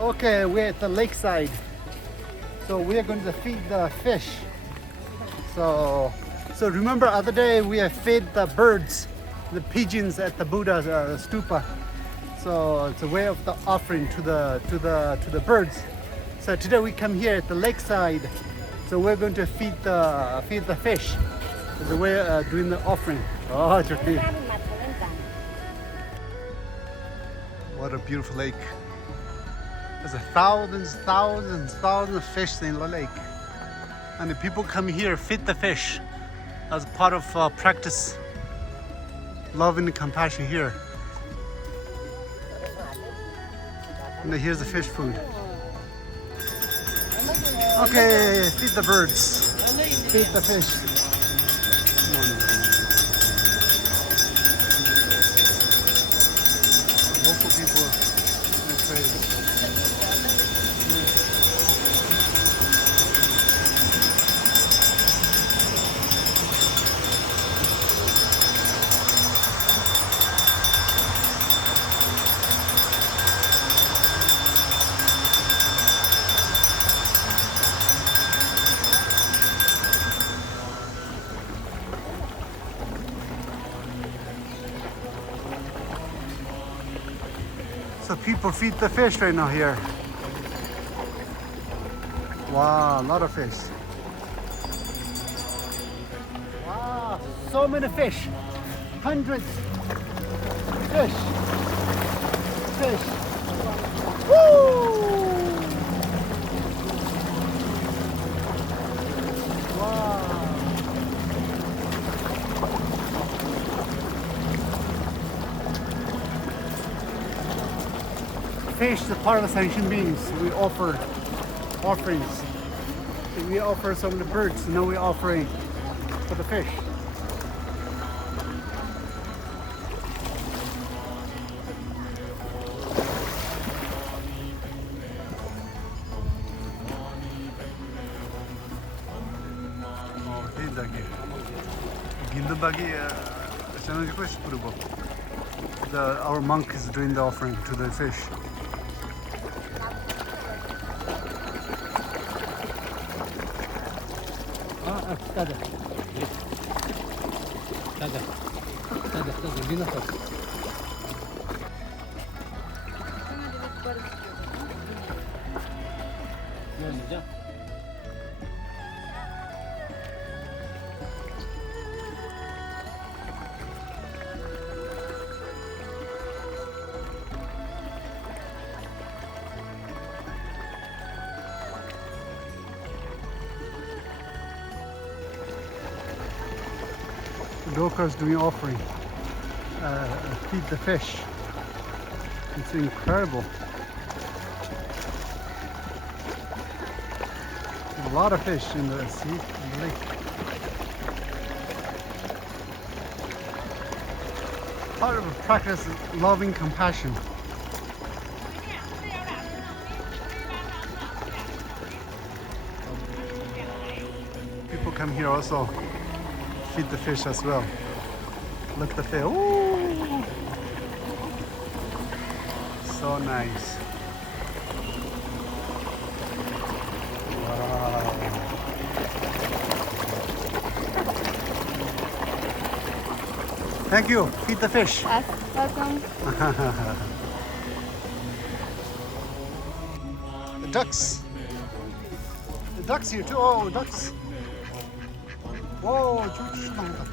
Okay, we're at the lakeside. So we are going to feed the fish. So remember other day we have fed the birds, the pigeons at the Buddha stupa. So it's a way of the offering to the birds. So today we come here at the lakeside. So we're going to feed the fish. It's a way of doing the offering. Oh, Jackie. What a beautiful lake. There's thousands of fish in the lake. And the people come here, feed the fish as part of practice love and compassion here. And here's the fish food. Okay, feed the birds. Feed the fish. Come on. Local people are crazy. So people feed the fish right now here. Wow, a lot of fish. Wow, so many fish. Hundreds. Fish. Woo! Wow. Fish is part of the sentient beings. We offer offerings. We offer some of the birds, now we're offering for the fish. Our monk is doing the offering to the fish. Doka's doing offering, feed the fish. It's incredible. There's a lot of fish in the sea, in the lake. Part of the practice is loving compassion. People come here also feed the fish as well. Look at the fish. Ooh. So nice. Wow. Thank you. Feed the fish. Yes, welcome. The ducks. The ducks here too. Oh, ducks. Whoa, 쫄쫄 나온다.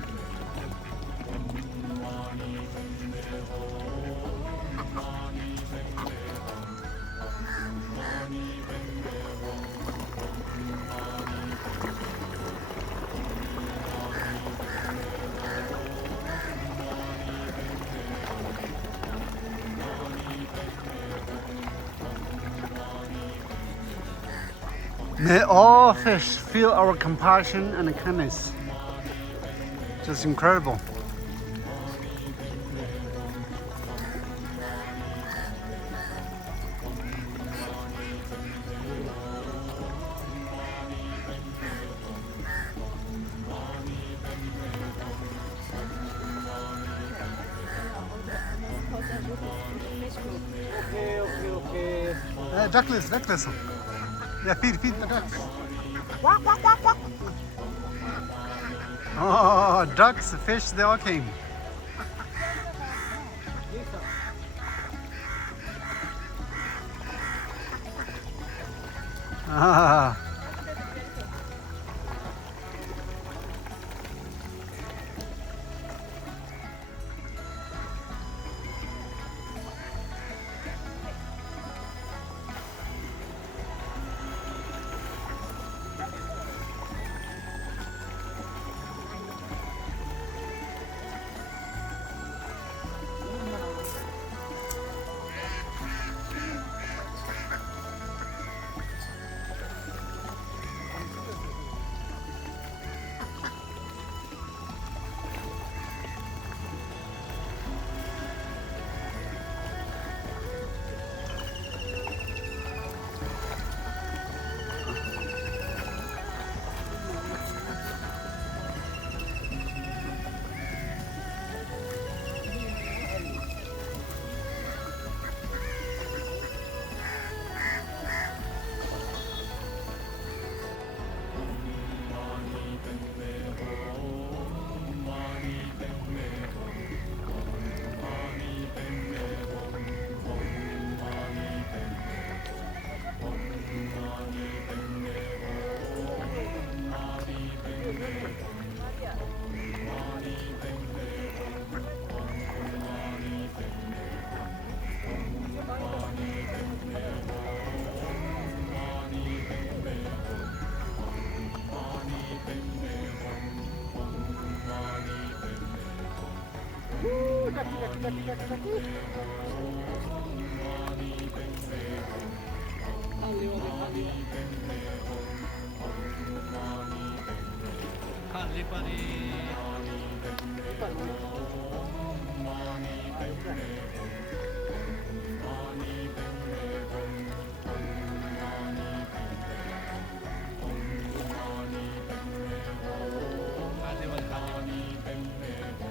May all fish feel our compassion and kindness. Just incredible. Okay. Duckless. Yeah, feed the ducks. Oh, ducks, fish, they all came. Ah.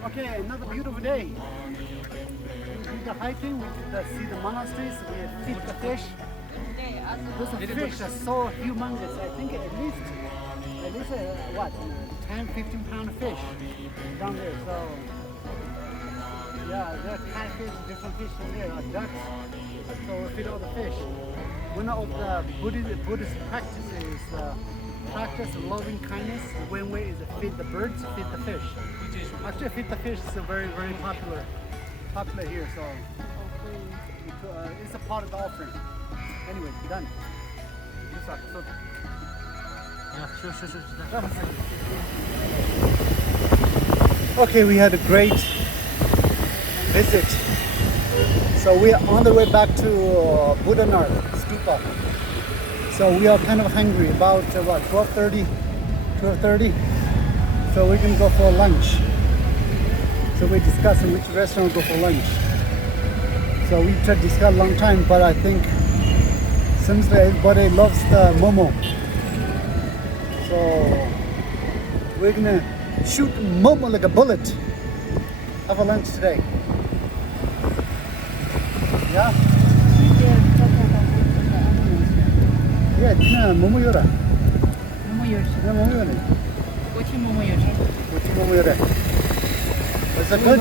Okay, another beautiful day. We did the hiking, we did see the monasteries, we feed the fish. Those fish are so humongous. I think at least what, 10, 15 pound of fish down there. So yeah, there are catfish, different fish in there, ducks. So we feed all the fish. One of the Buddhist practices practice loving kindness. One way is feed the birds, feed the fish. Actually, feed the fish is very, very popular here. So it's a part of the offering. Anyway, done. Okay, we had a great visit. So we are on the way back to Buddhanar Stupa. So we are kind of hungry, about 12:30. So we can go for lunch. So we're discussing which restaurant to go for lunch. So we tried to discuss a long time, but I think seems like everybody loves the momo. So we're gonna shoot momo like a bullet. Have a lunch today. Yeah? Yeah, momo yora. Momo yori. Momo yora. Kochi momo yori. Kochi momo yora. Is that good?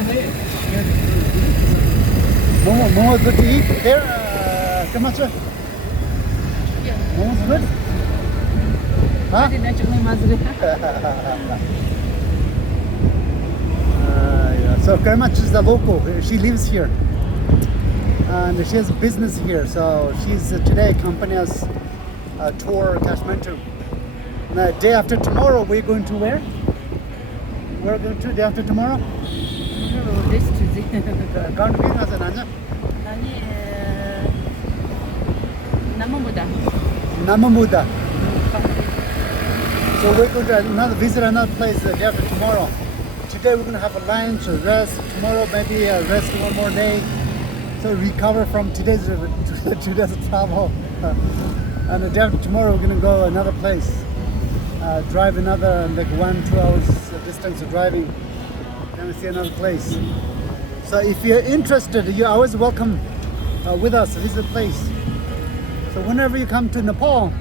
Momo good to eat there? Kamacha? Yeah. Momo's good? Huh? Yeah. So Karamach is the local. She lives here. And she has a business here. So she's today accompanying us tour Kathmandu. And the day after tomorrow, we're going to where? We're going to day after tomorrow? Going to be Nanya? Namamuda. So we're going to visit another place the day after tomorrow. Today we're going to have a lunch, a rest. Tomorrow maybe a rest one more day. So recover from today's travel. And the day after tomorrow we're going to go another place. Drive another like 1-2 hours distance of driving. Gonna see another place. So if you're interested, you're always welcome with us. Visit the place. So whenever you come to Nepal,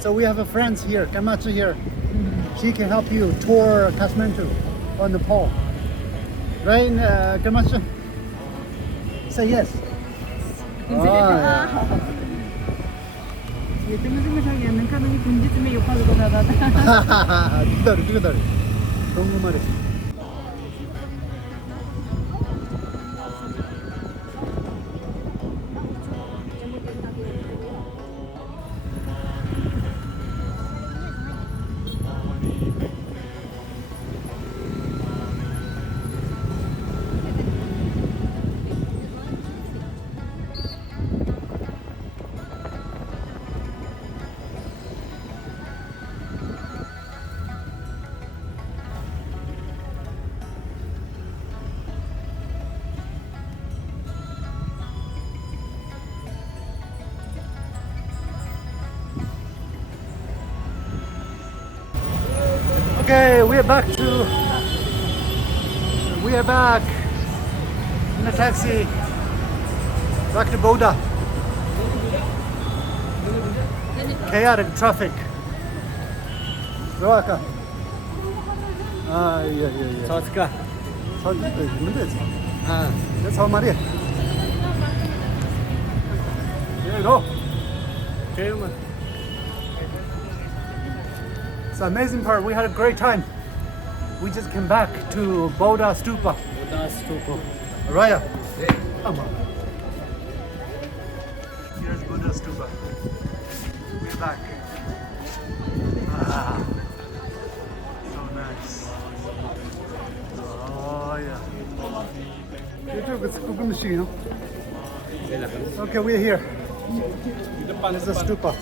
so we have a friends here, Kathmandu here. She can help you tour Kathmandu or Nepal. Right, Kathmandu? Say yes. 기다려. 너무 말해. Okay, we are back in the taxi, back to Boda. Chaotic traffic. 들어갈까? 예. 저스가 있는데 저 말이야. There you go. 제일만 It's an amazing part. We had a great time. We just came back to Boda Stupa. 보다 스토퍼 Araya. Come on. Here's Buddha Stupa. We're back. Ah, so nice. Oh yeah. YouTube is cooking machine. Okay, we're here. There's a stupa.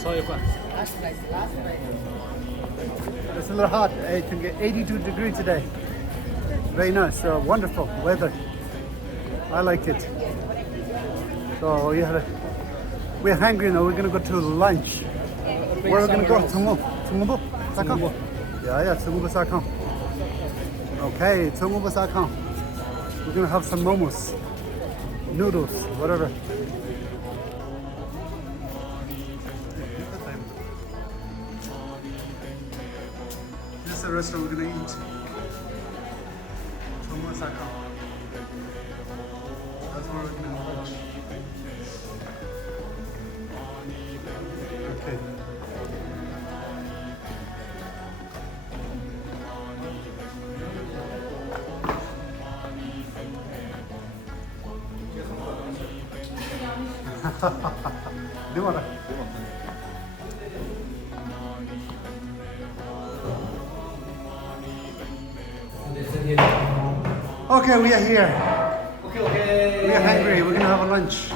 It's a little hot. I think 82 degrees today. Very nice. Wonderful weather. I liked it. So we're hungry now. We're gonna go to lunch. Where are we gonna go? Tungmubu? Sakang? Yeah, Tungmubu Sakang. Okay, Tungmubu Sakang. We're gonna have some momos, noodles, whatever. This is the restaurant we're gonna eat. Tungmubu Sakang. That's where we're gonna have lunch. Okay. Dimana? Okay, we are here. 오케이 We are hungry. We're gonna have a lunch.